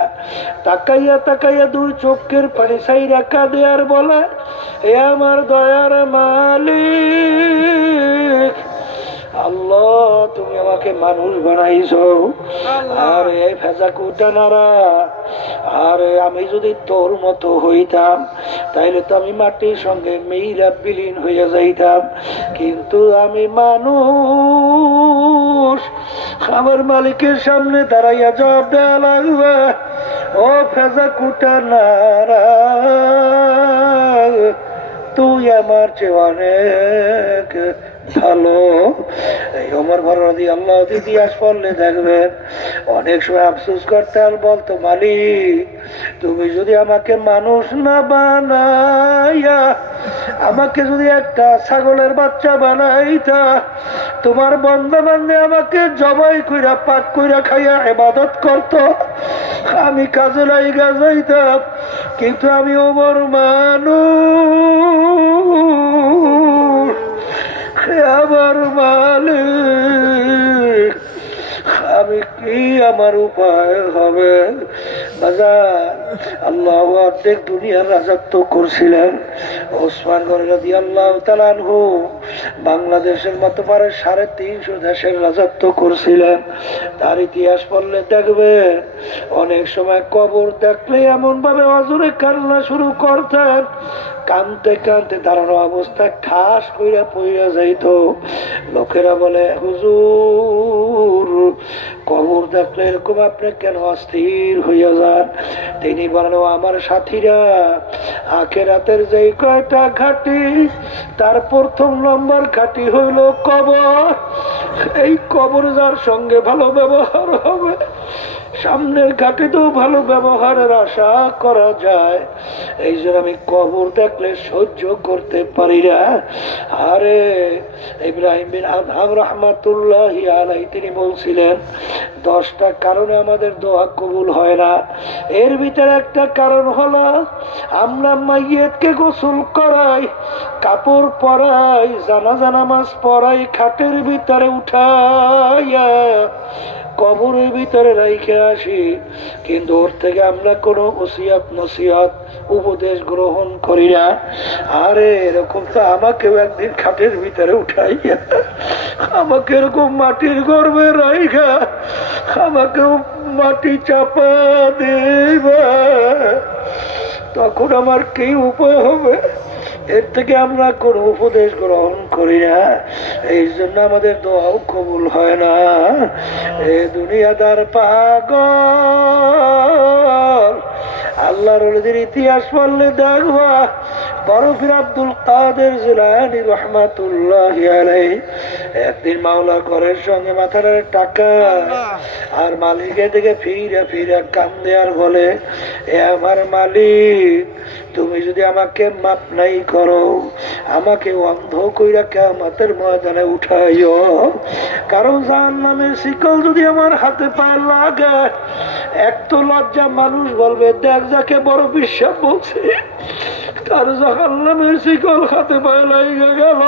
তাকাইয়া তাকাইয়া 2 চোখের পানি ছাইরা কাঁদে আর বলে, এ আমার দয়ার মালিক আল্লাহ, তুমি আমাকে মানুষ বানাইছো, আর এই ফেজা কুটা নাড়া, আর আমি যদি তোর মতো হইতাম তাইলে তো আমি মাটির সঙ্গে মেইরা বিলীন হইয়া যাইতাম, কিন্তু আমি মানুষ, আমার মালিকের সামনে দাঁড়াইয়া জবাব দেওয়া লাগবে, ও ফেজা কুটা নাড়া, তুই আমার চেয়ে অনেক ভালো। এই ওমর ফারুক রাদিয়াল্লাহু তাআলা ইতিহাস পড়লে দেখবেন অনেক সময় আফসোস করতে আর বলতো, মালিক তুমি যদি আমাকে মানুষ না বানাইয়া আমাকে যদি একটা ছাগলের বাচ্চা বানাইতা, তোমার বান্দা বান্দে আমাকে জবাই কইরা পাক কইরা খাইয়া ইবাদত করত, আমি কাজে লাইগা যাইতাম, কিন্তু আমি ওমর মানুষ, আমার মালিক আমি কি, আমার উপায় হবে? বাজার আল্লাহ অর্ধেক দুনিয়ার রাজত্ব করছিলেন। ওসমান গনি রাদিয়াল্লাহু তাআলা আনহু বাংলাদেশের মতো পারে 350 দেশের রাজত্ব করছিলেন। তার ইতিহাস পড়লে দেখবেন অনেক সময় কবর দেখলে এমন ভাবে অজরে কান্না শুরু করতেন, কানতে কানতে দাঁড়ানো অবস্থায় ঠাস কইরা পইরা যাইত। লোকেরা বলে, হুজুর কবর দেখলে এরকম আপনি কেন অস্থির হইয়া যান? তিনি বলেন, আমার সাথীরা, আখিরাতের যেই কয়টা ঘাটি, তার প্রথম নম্বর ঘাটি হইল কবর। এই কবর যার সঙ্গে ভালো ব্যবহার হবে, সামনের ঘাটিতেও ভালো ব্যবহারের আশা করা যায়। এই জন্য আমি কবর দেখলে সহ্য করতে পারি না। আরে ইব্রাহিম বিন আদহাম রাহমাতুল্লাহি আলাইহি তিনি বলছিলেন, 10টা কারণে আমাদের দোয়া কবুল হয় না। এর ভিতরে একটা কারণ হলো আমরা মাইয়িতকে গোসল করাই, কাপড় পরাই, জানাজা নামাজ পড়াই, খাটের ভিতরে উঠাইয়া কবরের ভিতরে রাইখে আসি, কিন্তু ওর থেকে আমরা কোনো ওসিয়াত নসিহত উপদেশ গ্রহণ করি না। আরে এরকম তো আমাকেও একদিন খাটের ভিতরে উঠাইয়া, আমাকে এরকম মাটির গর্ভে রাইখা আমাকেও মাটি চাপা দেবা, তখন আমার কি উপায় হবে? এর থেকে আমরা কোন উপদেশ গ্রহণ করি না, এই জন্য আমাদের দোয়াও কবুল হয় না। এ দুনিয়াদার পাগল, আল্লাহর ওলিদের ইতিহাস পড়লে দেখবা, বরফির আব্দুল কাদের জিলানী রাহমাতুল্লাহি আলাইহি একদিন মাওলার ঘরের সঙ্গে মাথার টাকা, আর মালিকের দিকে ফিরে ফিরে কান্দে আর বলে, এ আমার মালিক, তুমি যদি আমাকে মাপ নাই করো, আমাকে অন্ধ কইরা কিয়ামতের ময়দানে উঠাইও, কারণ জাহান্নামের শিকল যদি আমার হাতে পায়ে লাগে, এক তো লজ্জা, মানুষ বলবে দেখ যাকে বড় বিশ্বাস বলছে, তার জাহান্নামের শিকল হাতে পায়ে লাগে গেল,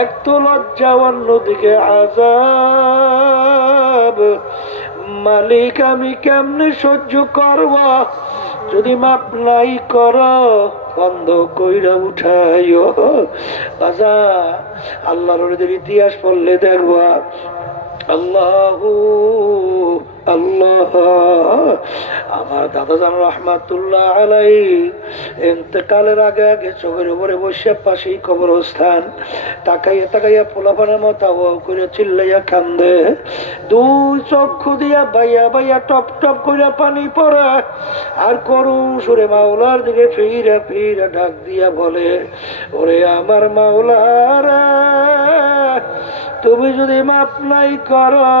এক তো লজ্জা, অন্যদিকে আযাব। মালিক আমি কেমনে সহ্য করব, যদি মাপ নাই করো, বন্ধ কইরা উঠাইও। বাজা আল্লাহর ওলিদের ইতিহাস পড়লে দেখবা, আল্লাহু আল্লাহ। আমার দাদা জান রাহমাতুল্লাহ আলাইহি ইন্তেকালের আগে আগে চোখের উপরে বসে পাশেই কবরস্থান, তাকাইয়া তাকাইয়া পোলাপানের মতো করে চিল্লাইয়া কান্দে, দুই চক্ষু দিয়া বাইয়া বাইয়া টপ টপ করে পানি পড়ে, আর করুণ সুরে মাওলার দিকে ফিরে ফিরে ডাক দিয়া বলে, ওরে আমার মাওলারা, তুমি যদি মাপ নাই করো,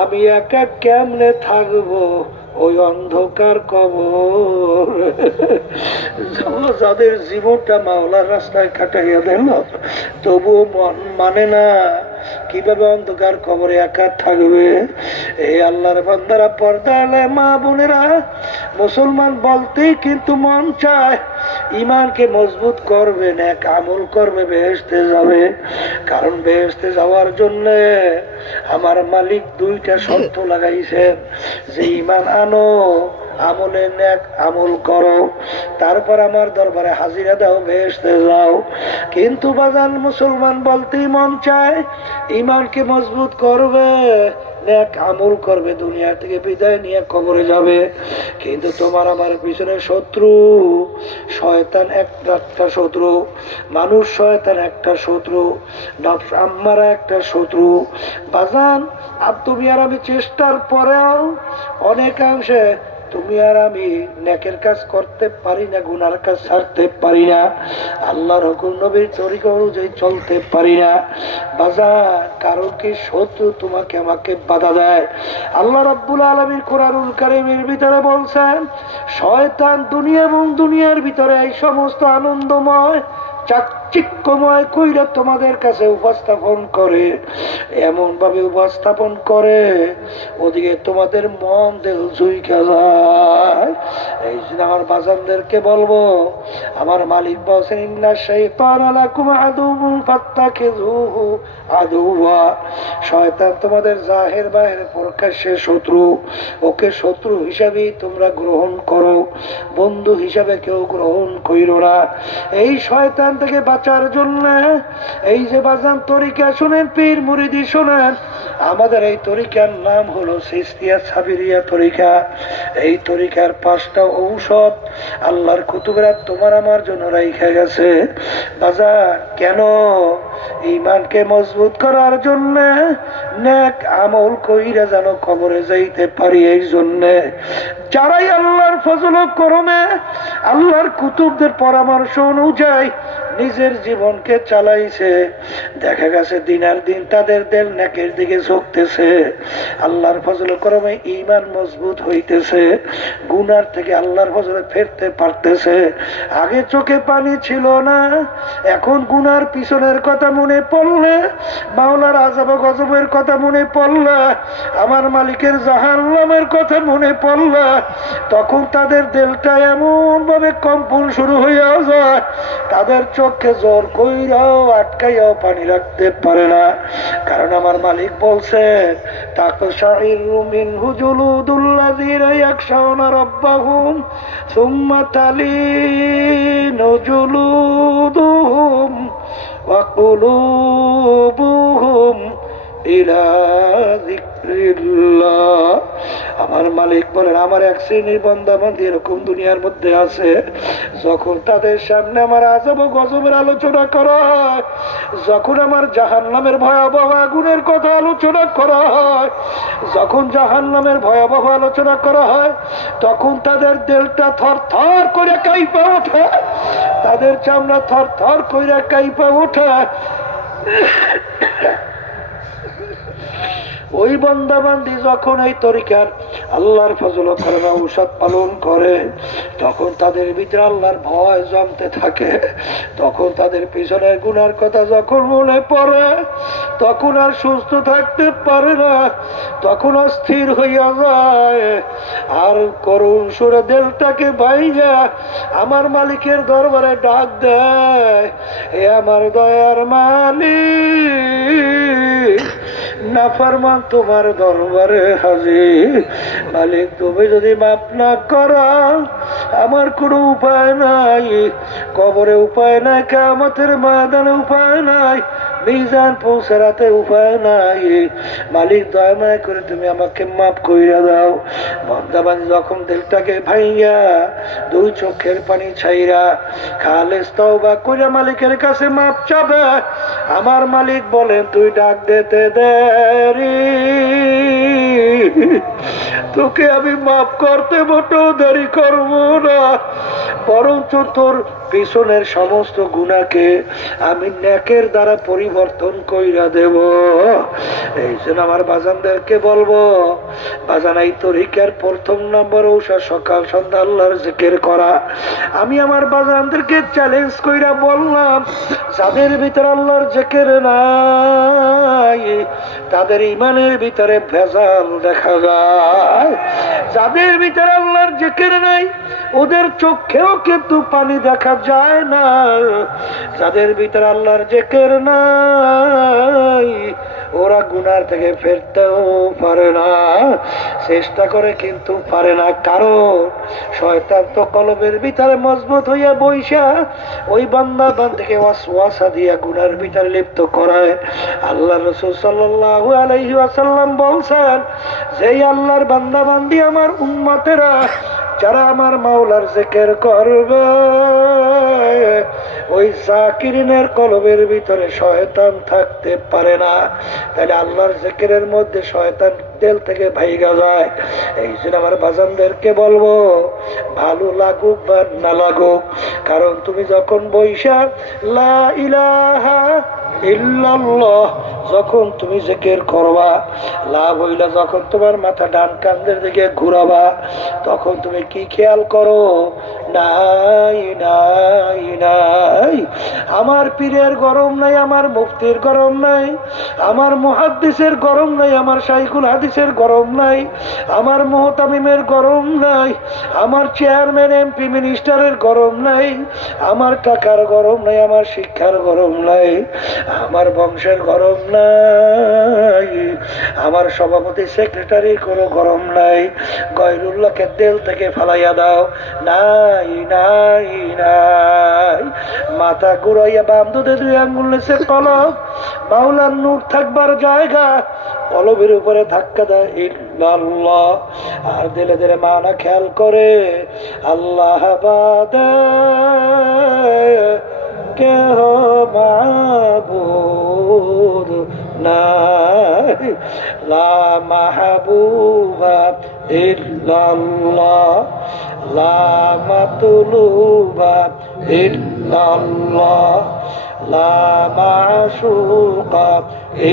আমি একা কেমনে থাকবো ওই অন্ধকার কবর? যাদের জীবনটা মাওলার রাস্তায় কাটাইয়া দিল, তবুও মন মানে না, কিভাবে অন্ধকার কবরে একা থাকবে? এই আল্লাহর বান্দারা, পর্দালে মা বোনেরা, মুসলমান বলতেই কিন্তু মন চায় ইমানকে মজবুত করবে, নেক আমল করবে, বেহেশতে যাবে। কারণ বেহেশতে যাওয়ার জন্য আমার মালিক 2টা শর্ত লাগাইছেন, যে ইমান আনো, আমলে নেক আমল করো, তারপর আমার দরবারে হাজিরা দাও, বেহেশতে যাও। কিন্তু বাজান মুসলমান বলতেই মন চায় ইমানকে মজবুত করবে, নেক আমল করবে, দুনিয়া থেকে বিদায় নিয়ে কবরে যাবে, কিন্তু তোমার আমার পিছনে শত্রু শয়তান, একটা শত্রু মানুষ, শয়তান একটা শত্রু, নফস আম্মারা একটা শত্রু। বাজান তুমি আর আমি চেষ্টার পরেও অনেকাংশে তুমি আর আমি নেকের কাজ করতে পারি না, গুনার কাজ ছাড়তে পারি না, আল্লাহর হুকুম নবীর তরিকা অনুযায়ী চলতে পারি না। বাজার কারণ কি শত্রু তোমাকে আমাকে বাধা দেয়? আল্লাহ রাব্বুল আলামিন কুরআনুল কারীমের ভিতরে বলছেন, শয়তান দুনিয়া এবং দুনিয়ার ভিতরে এই সমস্ত আনন্দময় চাকচিক্যময় কইরা তোমাদের কাছে উপস্থাপন করে, এমন ভাবে উপস্থাপন করে ওদিকে তোমাদের মন দিল ঝুইকা যায়। এই জন্য আমার বাজানদেরকে বলবো, আমার মালিক বলছেন ইন্না শাইতানা লাকুম আদুউন ফাত্তাখিযুহু আদুওয়া, শয়তান তোমাদের জাহির বাহির প্রকাশ্যে শত্রু, ওকে শত্রু হিসাবে তোমরা গ্রহণ করো, বন্ধু হিসাবে কেউ গ্রহণ কইরো না। এই শয়তান থেকে বাঁচার জন্য এই যে বাজান তরিকা শুনেন, পীর মুরিদি শুনেন, আমাদের এই তরিকার নাম হলো চিশতিয়া সাবিরিয়া তরিকা। এই তরিকার 5টা ঔষধ আল্লাহর কুতুবেরা তোমার আমার জন্য রাইখা গেছে বাজার। কেন? ঈমানকে মজবুত করার জন্য, নেক আমল কইরা যেন কবরে যাইতে পারি। এই জন্য যারাই আল্লাহর ফজল ও করমে আল্লাহর কুতুবদের পরামর্শ অনুযায়ী নিজের জীবনকে চালাইছে, দেখা গেছে দিনার দিন তাদের দিল নেকের দিকে ঝুঁকতেছে, আল্লাহর ফজল করমে ঈমান মজবুত হইতেছে, গুনার থেকে আল্লাহর ফজলে ফিরতে পারতেছে। আগে চোখে পানি ছিল না, এখন গুনার পিছনের কথা মনে পড়লে, মাওলার আযাব গজবের কথা মনে পড়লে, আমার মালিকের জাহান্নামের কথা মনে পড়লে, তখন তাদের দিলটা এমন ভাবে কম্পন শুরু হইয়া যায়, তাদের চোখে জোর কইরাও আটকাইয়াও পানি রাখতে পারে না। কারণ আমার মালিক বলছেন তাকশাইরু মিনহু জুলুদুল্লাযীনা ইয়াখশাউনা রাব্বাহুম সুম্মা তালিনু জুলুদুহুম ওয়া কুলুবুহুম ইলা যিকরিল্লাহ। আমার মালিক বলেন আমার এক শ্রেণীর বান্দা-বান্দী এরকম দুনিয়ার মধ্যে আছে, যখন তাদের সামনে আমার আযাব গজবের আলোচনা করা হয়, যখন আমার জাহান্নামের ভয়াবহ আগুনের কথা আলোচনা করা হয়, যখন জাহান্নামের ভয়াবহ আলোচনা করা হয়, তখন তাদের দিলটা থরথর করে কাঁইপা ওঠে, তাদের চামড়া থরথর করে কাঁইপা ওঠে। ওই বান্দা বান্দি যখন এই তরিকার আল্লাহর ফজল করমে ঔষধ পালন করে, তখন তাদের ভিতরে আল্লাহর ভয় জমতে থাকে, তখন তাদের পিছনের গুনার কথা যখন মনে পড়ে, তখন আর সুস্থ থাকতে পারে না, তখন অস্থির হইয়া যায়, আর করুণ সুরে দিলটাকে ভাইয়া আমার মালিকের দরবারে ডাক দেয়, এ আমার দয়ার মালিক, নাফরমান তোমার দরবারে হাজির। মালিক তুমি যদি মাফ না করো আমার কোনো উপায় নাই, কবরে উপায় নাই, কিয়ামতের ময়দানে উপায় নাই, মিজান পৌঁছাতে উপায় নাই। মালিক দয়া মায়া করে তুমি আমাকে মাফ কইরা দাও। বান্দাবান্দি যখন দিলটাকে ভাইয়া দুই চোখের পানি ছাইরা খালেস তওবা কইরা মালিকের কাছে মাফ চাবে, আমার মালিক বলেন তুই ডাক দিতে দেরি, তোকে আমি মাফ করতে মোটেও দেরি করবো না, বরঞ্চ তোর পিছনের সমস্ত গুনাহকে আমি নেকের দ্বারা পরিবর্তন কইরা দেব। এই জন্য আমার বাজানদেরকে বলবো, বাজান এই তরিকার 1ম নম্বর ঔষধ সকাল সন্ধ্যা আল্লাহর জিকির করা। আমি আমার বাজানদেরকে চ্যালেঞ্জ কইরা বললাম, যাদের ভিতরে আল্লাহর জিকির নাই তাদের ইমানের ভিতরে ভেজাল দেখা যায়, যাদের ভিতরে আল্লাহর জিকির নাই ওদের চোখেও কিন্তু পানি দেখা যায় না, যাদের ভিতরে আল্লাহর জিকির নাই ওরা গুনার থেকে ফিরতেও পারে না, চেষ্টা করে কিন্তু পারে না। কারণ শয়তান তো কলবের ভিতরে মজবুত হইয়া বইসা ওই বান্দা বান্দিকে ওয়াসওয়াসা দিয়া গুনার ভিতরে লিপ্ত করায়। আল্লাহ রাসূল সাল্লাল্লাহু আলাইহি ওয়াসাল্লাম বলছেন, যেই আল্লাহর বান্দা বান্দি আমার উম্মতেরা যারা আমার মাওলার জিকির করবে, ওই জাকিরিনের কলবের ভিতরে শয়তান থাকতে পারে না। তাহলে আল্লাহর জিকিরের মধ্যে শয়তান দিল থেকে ভাইগা যায়। এই জন্য আমার বাজানদেরকে বলবো, ভালো লাগুক বা না লাগুক, কারণ তুমি যখন বৈশা লা ইলাহা ইল্লাল্লাহ। যখন তুমি জিকির করবা, লাভ হইলে যখন তোমার মাথা ডান কান্দের দিকে ঘুরাবা, তখন তুমি কি খেয়াল করো? নাই নাই নাই, আমার পীরের গরম নাই, আমার মুফতির গরম নাই, আমার মুহাদ্দিসের গরম নাই, আমার শাইখুল হাদিসের গরম নাই, আমার মুহতামিমের গরম নাই, আমার চেয়ারম্যান এমপি মিনিস্টারের গরম নাই, আমার টাকার গরম নাই, আমার শিক্ষার গরম নাই, আমার বংশের গরম নাই, আমার সভাপতি সেক্রেটারির কোনো গরম নাই। গয়রুল্লাহকে দিল থেকে ফালাইয়া দাও। নাই নাই নাই, মাথা ঘুরাইয়া বাম দুধে 2 আঙ্গুল নিচে কলব, মাওলার নূর থাকবার জায়গা, কলবের উপরে ধাক্কা দেয় ইল্লাল্লাহ। আর দিলে দিলে মানা খেয়াল করে, আল্লাহ বাদে কেহ মাবুদ নাই, লা মাহবুবা ইল্লাল্লাহ, লা মাতলুবা ইল্লাল্লাহ, লা মাশুকা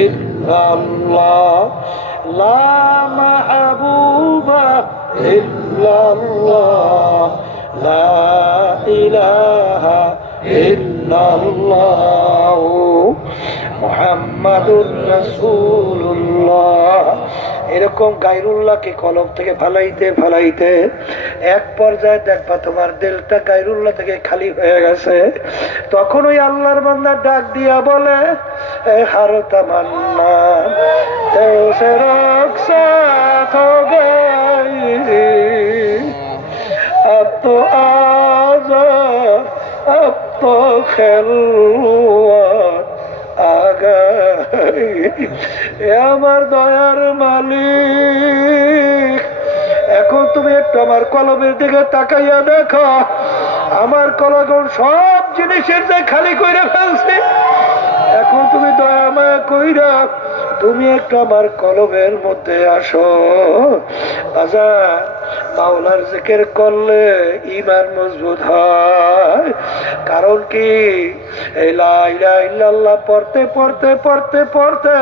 ইল্লাল্লাহ, লা মাহবুবা ইল্লাল্লাহ, লা ইলাহা ইল্লাল্লাহ মুহাম্মাদুর রাসূলুল্লাহ। এরকম গায়রুল্লাহকে কলব থেকে ফালাইতে ফালাইতে এক পর্যায়ে দেখবা তোমার দিলটা গায়রুল্লাহ থেকে খালি হয়ে গেছে। তখন ওই আল্লাহর বান্দা ডাক দিয়া বলে, এ হার তামান্না তেসে রখসাত হো গই, अब तो आजा अब तो খেলওয়াত আ গই। এ আমার দয়ার মালিক, এখন তুমি একটু আমার কলমের দিকে তাকাইয়া দেখো, আমার কলম সব জিনিসের যে খালি কইরা ফেলছে। এখন তুমি দয়া মায়া কইরা তুমি একটু আমার কলমের মধ্যে আসো। বাজার মাওলার জিকির করলে ঈমান মজবুত হয়। কারণ কি, লা ইলাহা ইল্লাল্লাহ পড়তে পড়তে পড়তে পড়তে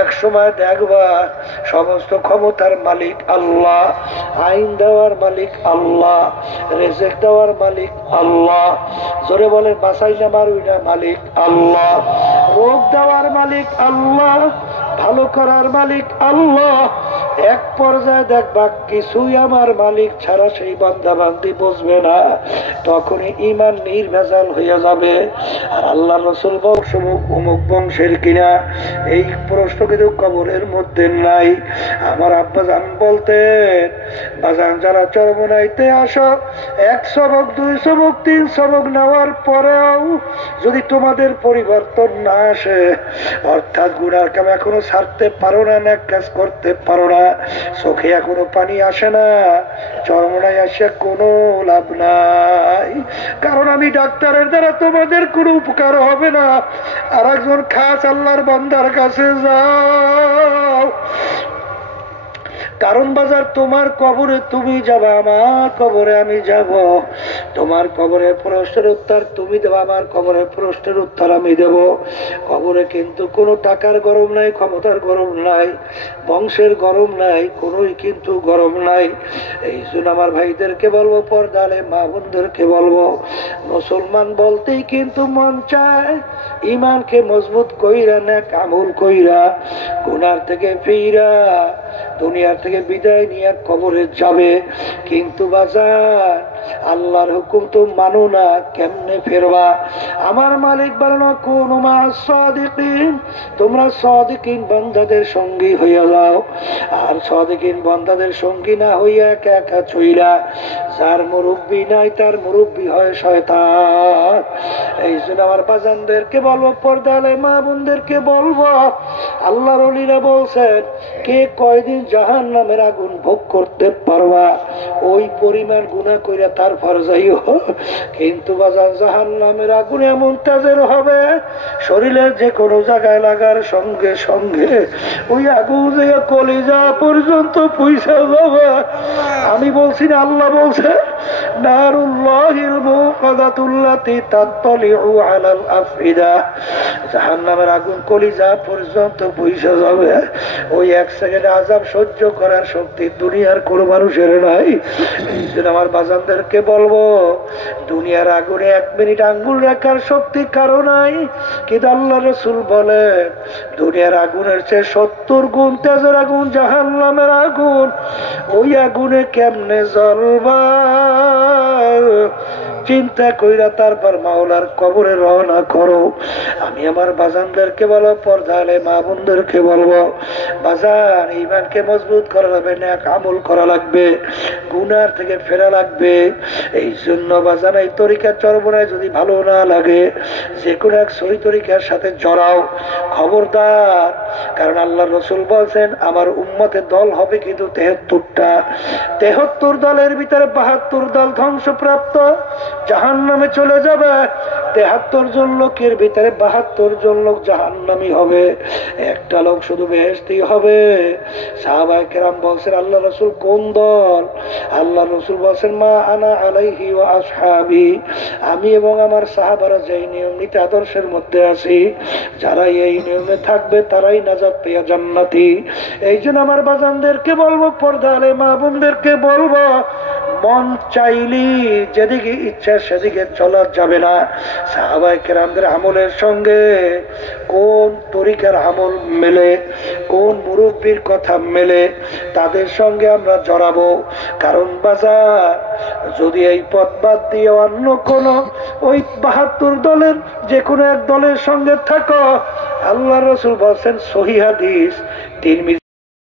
এক সময় দেখবা সমস্ত ক্ষমতার মালিক আল্লাহ, আইন দেওয়ার মালিক আল্লাহ, রিজিক দেওয়ার মালিক আল্লাহ, জোরে বলেন বাঁচাই না মারুই না মালিক আল্লাহ, রোগ দেওয়ার মালিক আল্লাহ, ভালো করার মালিক আল্লাহ। এক পর্যায়ে দেখবা কিছুই আমার মালিক ছাড়া সেই বান্দা বান্দি বুঝবে না, তখনই ঈমান নির্ভেজাল হয়ে যাবে। আর আল্লাহ রাসূল বংশ অমুক বংশের কিনা, এই প্রশ্ন কিন্তু কবরের মধ্যে নাই। আমার আব্বা জান বলতেন, বাজান যারা চরমনাইতে আসো 1 সবক 2 সবক 3 সবক নেওয়ার পরেও যদি তোমাদের পরিবর্তন না আসে, অর্থাৎ গুনার কাম এখনো ছাড়তে পারো না, নেক কাজ করতে পারো না, চোখে এখনো পানি আসে না, চরমনায় আসে কোনো লাভ নাই। কারণ আমি ডাক্তারের দ্বারা তোমাদের কোনো উপকার হবে না। আর একজন খাস আল্লাহর বান্দার কাছে যাও, কারণ বাজার তোমার কবরে তুমি যাবা, আমার কবরে আমি যাব। তোমার কবরের প্রশ্নের উত্তর তুমি দেবা, আমার কবরের প্রশ্নের উত্তর আমি দেব। কবরে কিন্তু কোনো টাকার গরম নাই, ক্ষমতার গরম নাই, বংশের গরম নাই, কোনোই কিন্তু গরম নাই। এই জন্য আমার ভাইদেরকে বলবো, পর্দালে মা বোনদেরকে বলবো, মুসলমান বলতেই কিন্তু মন চায় ইমানকে মজবুত কইরা, নেক আমল কইরা, গুনার থেকে ফিরা দুনিয়ার থেকে বিদায় নিয়ে কবরে যাবে। কিন্তু বাজার আল্লাহর হুকুম তো মানো না, কেমনে ফেরবা? আমার মালিক বলেন, কোন মা সাদিকিন, তোমরা সাদিকিন বান্দাদের সঙ্গী হইয়া যাও। আর সাদিকিন বান্দাদের সঙ্গী না হইয়া একা একা চইলা, যার মুরব্বী নাই তার মুরব্বী হয় শয়তান। এই জন্য আমার বাজানদেরকে বলবো, পর্দালে মা বোনদেরকে বলবো, আল্লাহর ওলিরা বলছেন, কে কয়দিন জাহান্নামের আগুন ভোগ করতে পারবা, ওই পরিমাণ গুনাহ কইরা তারপর যাইও। কিন্তু বাজার জাহান্নামের আগুন এমন তেজের হবে, শরীরের যে কোনো জায়গায় লাগার সঙ্গে সঙ্গে ওই আগুন যে কলিজা পর্যন্ত পয়সা যাবে। আমি বলছি না, আল্লাহ বলছে, নারুল্লাহিল মুকাদাতুল্লাতী তাত্তালিউ আলাল আফইদা। জাহান্নামের আগুন কলিজা পর্যন্ত পৌঁছে যাবে। ওই এক সেকেন্ড আযাব সহ্য করার শক্তি দুনিয়ার কোনো মানুষের নাই। এই জন্য আমার বাজানদেরকে বলবো, দুনিয়ার আগুনে 1 মিনিট আঙ্গুল রাখার শক্তি কারো নাই, কিন্তু আল্লাহ রাসূল বলে দুনিয়ার আগুনের চেয়ে 70 গুণ তেজের আগুন জাহান্নামের আগুন। ওই আগুনে কেমনে জ্বলবা চিন্তা কইরা তারপর মাওলার কবরে রওনা করো। আমি আমার বাজানদেরকে বলো, পর্দালে মা বোনদেরকে বলবো, বাজান ঈমানকে মজবুত করা লাগবে, নেক আমল করা লাগবে, গুনার থেকে ফেরা লাগবে। এই জন্য বাজান এই তরিকা চরমনায় যদি ভালো না লাগে, যে কোনো এক সহি তরিকার সাথে জড়াও, খবরদার। কারণ আল্লাহ রাসূল বলছেন আমার উম্মতের দল হবে কিন্তু 73টা। 73 দলের ভিতরে 72 দল ধ্বংসপ্রাপ্ত, জাহান্নামে চলে যাবে। 73 জন লোকের ভিতরে 72 জন লোক জাহান্নামী হবে, একটা লোক শুধু বেহেশতি হবে। সাহাবায়ে কেরাম বলছেন আল্লাহ রাসূল কোন দল? আল্লাহ রাসূল বলছেন মা আনা আলাইহি ওয়া আসহাবি, আমি এবং আমার সাহাবারা যেই নিয়ম নীতি আদর্শের মধ্যে আছি, যারা এই নিয়মে থাকবে তারাই নাজাত পেয়ে জান্নাতি। এই জন্য আমার বাজানদেরকে বলবো, পর্দালে মা বোনদেরকে বলবো, মন চাইলি যেদিকে ইচ্ছা সেদিকে চলা যাবে না। সাহাবায়ে কেরামদের আমলের সঙ্গে কোন তরিকার আমল মেলে, কোন মুরব্বীর কথা মেলে, তাদের সঙ্গে আমরা জড়াবো। কারণ বাজার যদি এই পথ বাদ দিয়ে অন্য কোন ওই 72 দলের যে কোনো এক দলের সঙ্গে থাকো, আল্লাহ রাসূল বলেন সহিহ হাদিস, তিরমিজি